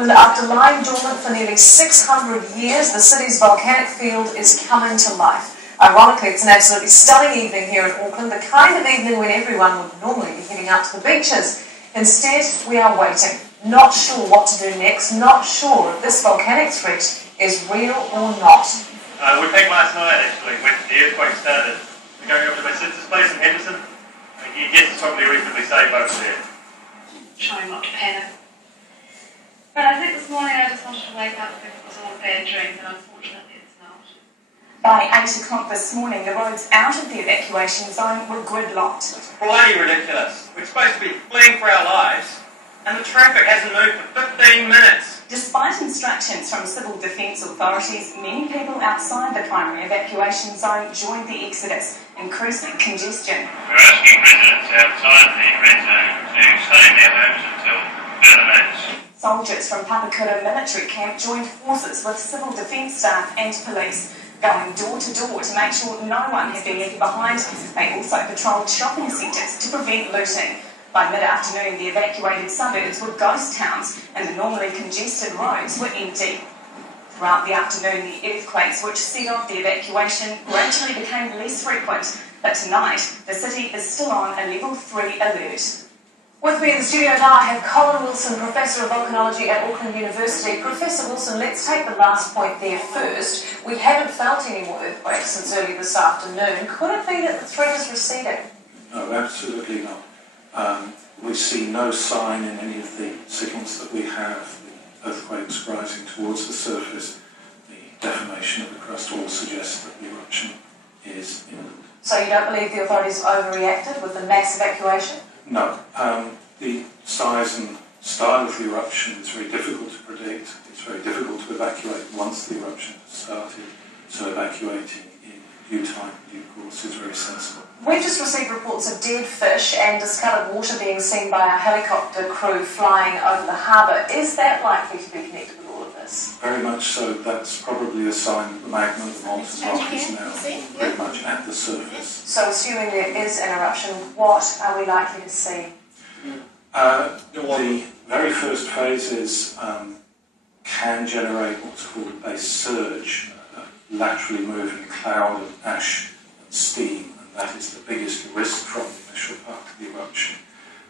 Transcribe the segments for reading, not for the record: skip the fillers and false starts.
Auckland. After lying dormant for nearly 600 years, the city's volcanic field is coming to life. Ironically, it's an absolutely stunning evening here in Auckland, the kind of evening when everyone would normally be heading out to the beaches. Instead, we are waiting, not sure what to do next, not sure if this volcanic threat is real or not. We picked last night, actually, when the earthquake started. We're going over to my sister's place in Henderson. You guess it's probably reasonably safe over there. Trying not to panic. But I think this morning I just wanted to wake up and think it was all a bad dream, but unfortunately it's not. By 8 o'clock this morning, the roads out of the evacuation zone were gridlocked. It's bloody ridiculous. We're supposed to be fleeing for our lives, and the traffic hasn't moved for 15 minutes. Despite instructions from civil defence authorities, many people outside the primary evacuation zone joined the exodus, increasing congestion. We're asking residents outside the red zone to stay in their homes until further notice. Soldiers from Papakura military camp joined forces with civil defence staff and police, going door to door to make sure no one had been left behind. They also patrolled shopping centres to prevent looting. By mid-afternoon, the evacuated suburbs were ghost towns and the normally congested roads were empty. Throughout the afternoon, the earthquakes which set off the evacuation gradually became less frequent, but tonight the city is still on a level 3 alert. With me in the studio now, I have Colin Wilson, Professor of Volcanology at Auckland University. Professor Wilson, let's take the last point there first. We haven't felt any more earthquakes since early this afternoon. Could it be that the threat is receding? No, absolutely not. We see no sign in any of the signals that we have, the earthquakes rising towards the surface. The deformation of the crust all suggests that the eruption is imminent. So you don't believe the authorities overreacted with the mass evacuation? No. The size and style of the eruption is very difficult to predict. It's very difficult to evacuate once the eruption has started. So evacuating in due time, due course, is very sensible. We've just received reports of dead fish and discoloured water being seen by a helicopter crew flying over the harbour. Is that likely to be connected with all of this? Very much so. That's probably a sign that the magma of the molten rock is now very much at the surface. So assuming there is an eruption, what are we likely to see? The very first phases can generate what's called a surge, a laterally moving cloud of ash and steam, and that is the biggest risk from the initial part of the eruption.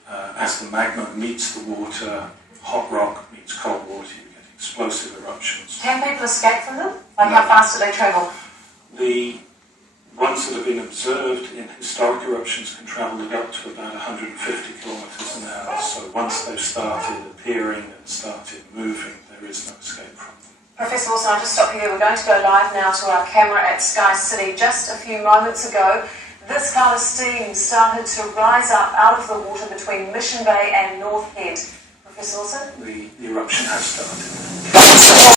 As the magma meets the water, hot rock meets cold water, you get explosive eruptions. Can people escape from them? Like how fast do they travel? The ones that have been observed in historic eruptions can travel up to about 150 kilometres an hour. So once they've started appearing and started moving, there is no escape from them. Professor Wilson, I'll just stop you there. We're going to go live now to our camera at Sky City. Just a few moments ago, this cloud of steam started to rise up out of the water between Mission Bay and North Head. Professor Wilson? The eruption has started.